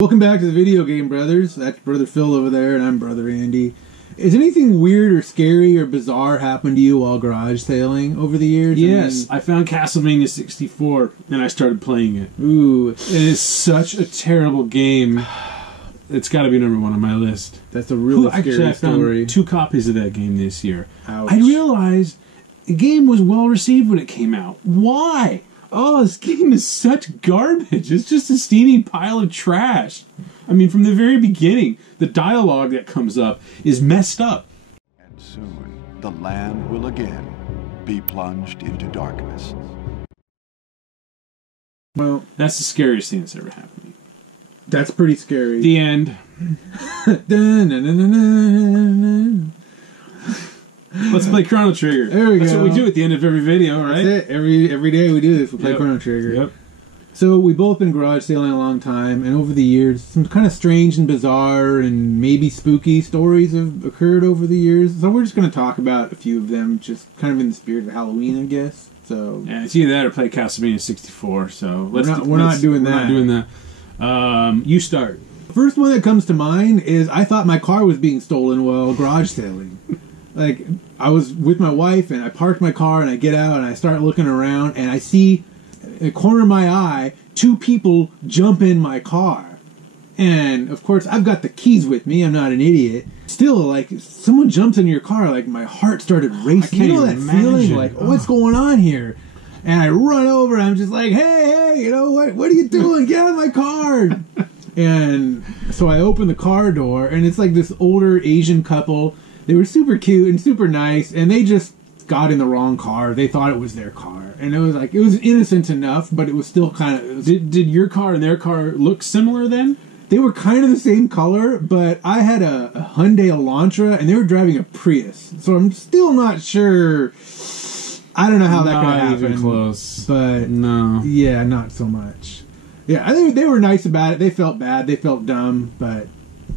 Welcome back to the Video Game Brothers. That's Brother Phil over there, and I'm Brother Andy. Has anything weird or scary or bizarre happened to you while garage sailing over the years? Yes, I found Castlevania 64, and I started playing it. Ooh. It is such a terrible game. It's got to be number one on my list. That's a really scary I found story. 2 copies of that game this year. Ouch. I realized the game was well received when it came out. Why? Oh, this game is such garbage. It's just a steaming pile of trash. I mean, from the very beginning, the dialogue that comes up is messed up. And soon, the land will again be plunged into darkness. Well, That's the scariest thing that's ever happened to me. that's pretty scary. The end. Let's play Chrono Trigger. There we That's go. what we do at the end of every video, right? That's it. Every day we do this. We play Chrono Trigger. Yep. So we've both been garage sailing a long time, and over the years, some kind of strange and bizarre and maybe spooky stories have occurred over the years. So we're just going to talk about a few of them, just kind of in the spirit of Halloween, I guess. So Yeah, it's either that or play Castlevania 64. So we're not doing that. We're not doing that. You start. First one that comes to mind is I thought my car was being stolen while garage sailing. Like, I was with my wife, and I parked my car, and I get out, and I start looking around, and I see, in the corner of my eye, 2 people jump in my car. And, of course, I've got the keys with me. I'm not an idiot. Still, like, someone jumps in your car, like, my heart started racing. can't You know that even feeling? imagine. Like, what's going on here? And I run over, and I'm just like, hey, you know, what are you doing? Get out of my car! And so I open the car door, and it's like this older Asian couple. They were super cute and super nice, and they just got in the wrong car. They thought it was their car. And it was innocent enough, but it was still kind of... Did your car and their car look similar then? They were kind of the same color, but I had a Hyundai Elantra, and they were driving a Prius. So I'm still not sure... I don't know how that could Not happen. even close. But, No. yeah, not so much. Yeah, I think they were nice about it. They felt bad. They felt dumb, but...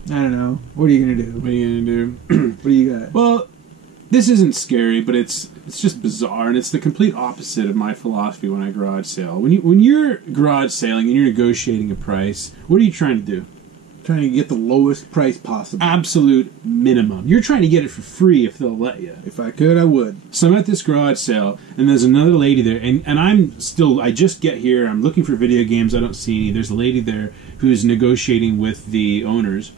I don't know. What are you gonna do? What are you going to do? What do you got? Well, this isn't scary, but it's just bizarre, and it's the complete opposite of my philosophy when I garage sail. When you're garage sailing and you're negotiating a price, what are you trying to do? Trying to get the lowest price possible. Absolute minimum. You're trying to get it for free if they'll let you. If I could, I would. So I'm at this garage sale, and there's another lady there, and I just get here, I'm looking for video games, I don't see any. There's a lady there who's negotiating with the owners,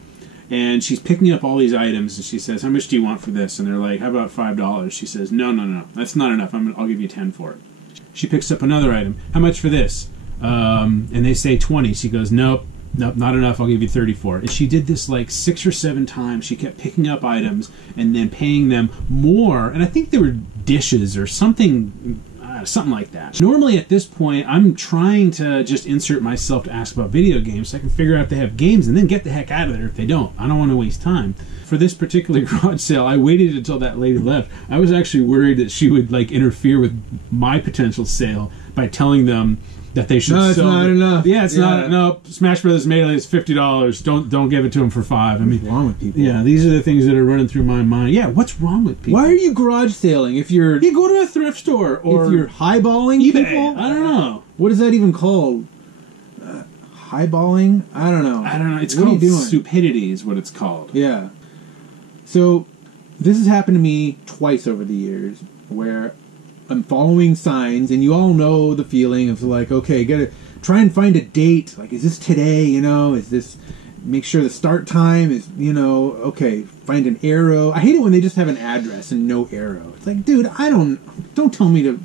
and she's picking up all these items, and she says, how much do you want for this? And they're like, how about $5? She says, no, that's not enough, I'll give you 10 for it. She picks up another item, how much for this? And they say 20. She goes, nope, not enough, I'll give you 30 for it. And she did this like 6 or 7 times. She kept picking up items and then paying them more, and I think they were dishes or something like that. Normally at this point, I'm trying to just insert myself to ask about video games so I can figure out if they have games and then get the heck out of there if they don't. I don't want to waste time. For this particular garage sale, I waited until that lady left. I was actually worried that she would like interfere with my potential sale by telling them that they should. No, it's not enough. Yeah, it's not. No, Smash Brothers Melee is $50. Don't give it to them for $5. I mean, What's wrong with people? yeah, these are the things that are running through my mind. Yeah, what's wrong with people? Why are you garage sailing if you're You go to a thrift store or if you're highballing eBay. people? I don't know. What is that even called? Highballing? I don't know. It's What are you called doing? stupidity is what it's called. Yeah. So this has happened to me twice over the years where I'm following signs, and you all know the feeling of like, okay, gotta try and find a date. Like, is this today? You know, is this? Make sure the start time is, you know, okay. Find an arrow. I hate it when they just have an address and no arrow. It's like, dude, don't tell me to.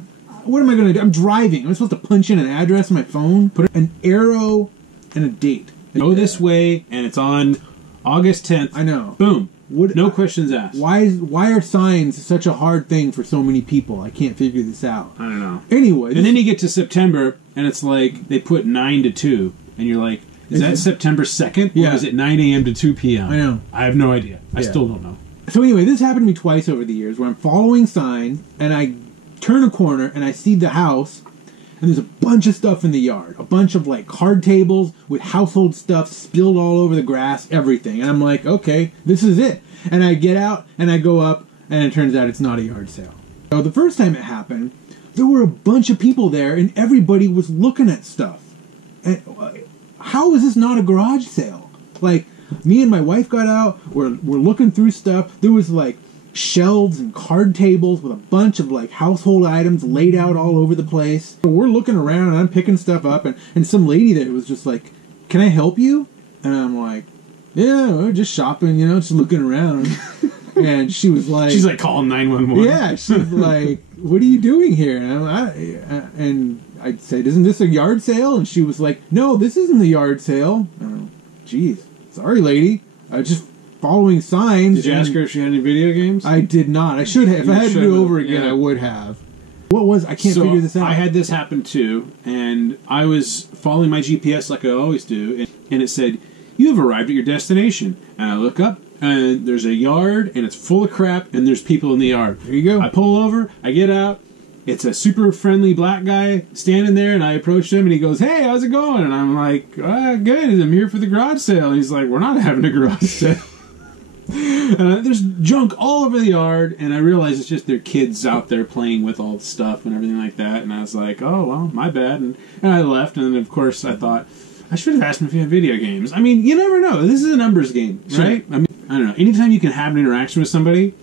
What am I gonna do? I'm driving. Am I supposed to punch in an address on my phone? Put an arrow and a date. Go this way, and it's on August 10th. I know. Boom. What? No questions asked. Why are signs such a hard thing for so many people? I can't figure this out. I don't know. Anyway, And then you get to September, and it's like they put 9 to 2, and you're like, is that September 2nd? Or Yeah. is it 9 a.m. to 2 p.m.? I know. I have no idea. I Yeah. still don't know. So anyway, this happened to me twice over the years where I'm following signs and I turn a corner and I see the house and there's a bunch of stuff in the yard. A bunch of like card tables with household stuff spilled all over the grass, everything. And I'm like, okay, this is it. And I get out and I go up and it turns out it's not a yard sale. So the first time it happened, there were a bunch of people there and everybody was looking at stuff. And, how is this not a garage sale? Like, me and my wife got out, we're looking through stuff. There was like shelves and card tables with a bunch of like household items laid out all over the place. We're looking around and I'm picking stuff up, and some lady there was just like, "Can I help you?" And I'm like, "Yeah, we're just shopping, just looking around." And she was like, she's like calling 911. Yeah, she's like, "What are you doing here?" And I said, "Isn't this a yard sale?" And she was like, "No, this isn't the yard sale." Geez, sorry, lady. I just following signs. Did you ask her if she had any video games? I did not. I should have. If I had to do it over again, yeah. I would have. What was? I can't figure this out. I had this happen too, and I was following my GPS like I always do, and it said, "You have arrived at your destination." And I look up, and there's a yard, and it's full of crap, and there's people in the yard. There you go. I pull over, I get out. It's a super friendly black guy standing there, and I approached him, and he goes, "Hey, how's it going?" And I'm like, "Good, I'm here for the garage sale." And he's like, "We're not having a garage sale." There's junk all over the yard, and I realize it's just their kids out there playing with all the stuff and everything like that. And I was like, "Oh, well, my bad." And I left, and then, of course, I thought, I should have asked him if he had video games. I mean, you never know. This is a numbers game, right? Sure. I mean, I don't know. Anytime you can have an interaction with somebody,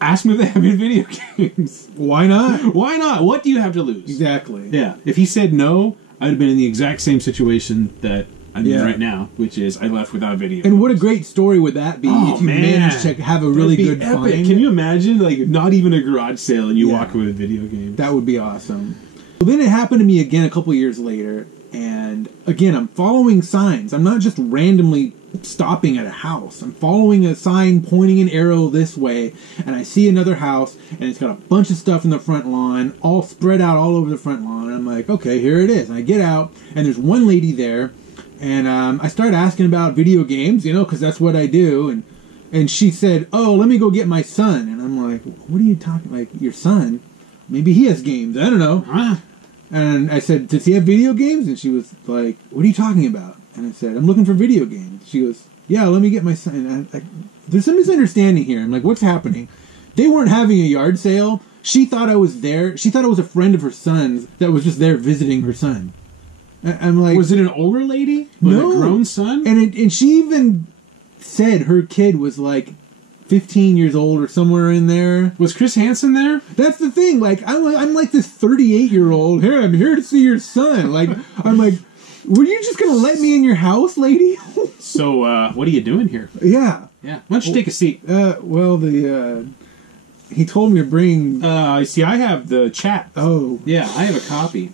ask them if they have any video games. Why not? Why not? What do you have to lose? Exactly. Yeah. If he said no, I'd have been in the exact same situation that I'm in right now, which is I left without video. And what a great story would that be if you managed to have a really good epic. find? Can you imagine, like, not even a garage sale and you walk away with video games? That would be awesome. Well, then it happened to me again a couple years later, and again, I'm following signs. I'm not just randomly stopping at a house. I'm following a sign pointing an arrow this way, and I see another house, and it's got a bunch of stuff in the front lawn, all spread out all over the front lawn, and I'm like, okay, here it is. And I get out, and there's one lady there, and I start asking about video games, because that's what I do, and she said, "Oh, let me go get my son." And I'm like, "What are you talking, like, your son? Maybe he has games. I don't know." Huh? And I said, "Does he have video games?" And she was like, "What are you talking about?" And I said, "I'm looking for video games." She goes, "Yeah, let me get my son." And there's some misunderstanding here. I'm like, what's happening? They weren't having a yard sale. She thought I was there. She thought I was a friend of her son's that was just there visiting her son. I'm like, was it an older lady with no, a grown son? And she even said her kid was like 15 years old or somewhere in there. Was Chris Hansen there? That's the thing. Like, I'm like this 38-year-old. Here, I'm here to see your son. Like, I'm like, were you just gonna let me in your house, lady? So, what are you doing here? Yeah. Yeah. Why don't you take a seat? Well, he told me to bring. See, I have the chat. Oh. Yeah, I have a copy.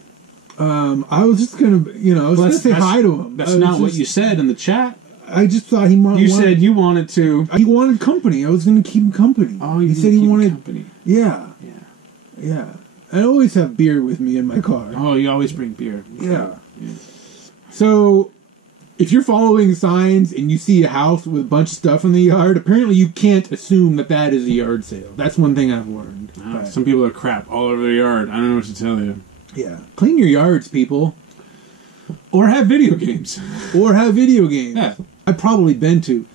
I was just gonna, I was gonna say hi to him. That's not what you said in the chat. I just thought he wanted. You said you wanted to. He wanted company. I was gonna keep him company. Oh, he said he wanted company. Yeah. Yeah. Yeah. I always have beer with me in my car. Oh, you always bring beer. Yeah. So, if you're following signs and you see a house with a bunch of stuff in the yard, apparently you can't assume that is a yard sale. That's one thing I've learned. Some people are crap all over the yard. I don't know what to tell you. Yeah. Clean your yards, people. Or have video games. Or have video games. Yeah. I've probably been to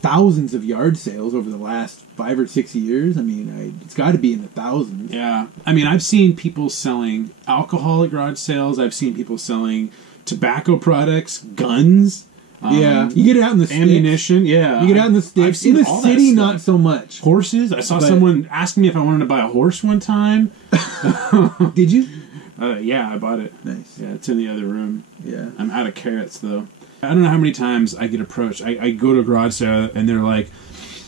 thousands of yard sales over the last 5 or 6 years. I mean, it's got to be in the thousands. Yeah. I mean, I've seen people selling alcohol at garage sales. I've seen people selling tobacco products, guns. Yeah. You get out in the ammunition. sticks. Yeah. You get out in the sticks. In the city, not so much. Horses. I saw someone ask me if I wanted to buy a horse one time. Did you? Yeah, I bought it. Nice. Yeah, it's in the other room. Yeah. I'm out of carrots, though. I don't know how many times I get approached. I go to a garage sale, and they're like,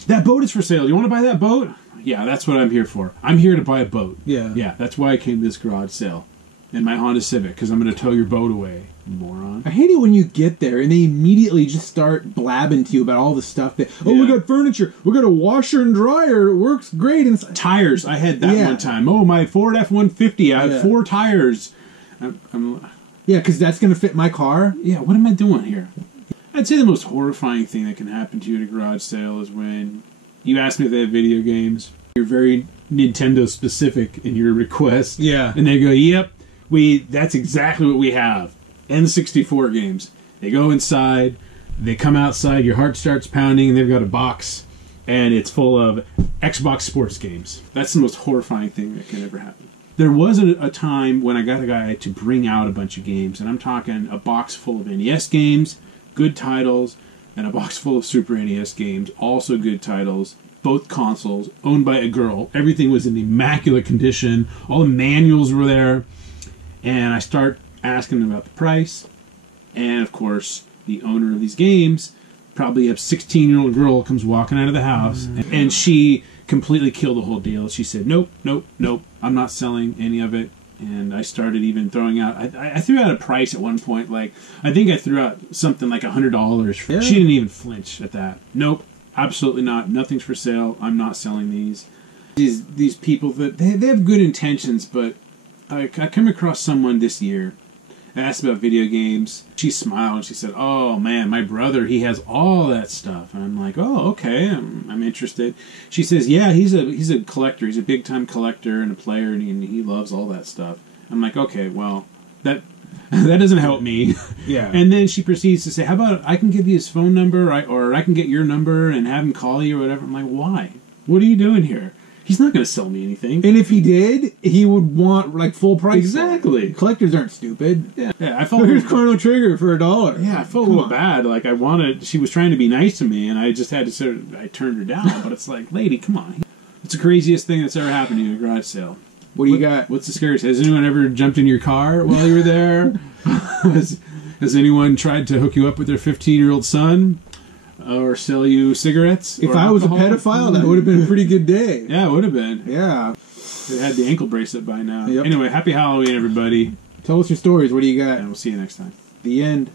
"That boat is for sale. You want to buy that boat?" Yeah, that's what I'm here for. I'm here to buy a boat. Yeah. Yeah, that's why I came to this garage sale. In my Honda Civic, because I'm going to tow your boat away, moron. I hate it when you get there and they immediately just start blabbing to you about all the stuff that, we got furniture, we got a washer and dryer, it works great. And tires, I had that one time. Oh, my Ford F-150, I have 4 tires. Yeah, because that's going to fit my car. Yeah, what am I doing here? I'd say the most horrifying thing that can happen to you at a garage sale is when you ask me if they have video games. You're very Nintendo specific in your request. Yeah. And they go, "Yep. That's exactly what we have." N64 games. They go inside, they come outside, your heart starts pounding, and they've got a box, and it's full of Xbox sports games. That's the most horrifying thing that can ever happen. there was a time when I got a guy to bring out a bunch of games, and I'm talking a box full of NES games, good titles, and a box full of Super NES games, also good titles, both consoles, owned by a girl. Everything was in immaculate condition. All the manuals were there. And I start asking him about the price. And, of course, the owner of these games, probably a 16-year-old girl, comes walking out of the house. And she completely killed the whole deal. She said, nope, I'm not selling any of it. And I started even throwing out... I threw out a price at one point. Like, I think I threw out something like $100. Yeah. She didn't even flinch at that. Nope, absolutely not. Nothing's for sale. I'm not selling these. These people, that they have good intentions, but I come across someone this year. I asked about video games. She smiled and she said, "Oh man, my brother, he has all that stuff." And I'm like, "Oh, okay, I'm interested." She says, "Yeah, he's a collector. He's a big time collector and a player, and he loves all that stuff." I'm like, "Okay, well, that doesn't help me." Yeah. And then she proceeds to say, "How about I can give you his phone number, or I can get your number and have him call you or whatever." I'm like, "Why? What are you doing here? He's not going to sell me anything." And if he did, he would want like full price. Exactly. Collectors aren't stupid. Yeah, I felt Here's Chrono Trigger for $1. Yeah, I felt a little bad. Like she was trying to be nice to me, and I just had to I turned her down. But it's like, lady, come on. It's the craziest thing that's ever happened to you at a garage sale. What do you got? What's the scariest? Has anyone ever jumped in your car while you were there? Has anyone tried to hook you up with their 15-year-old son? Or sell you cigarettes? If or I was a alcohol? pedophile, that would have been a pretty good day. Yeah, it would have been. Yeah. It had the ankle bracelet by now. Yep. Anyway, happy Halloween, everybody. Tell us your stories. What do you got? And we'll see you next time. The end.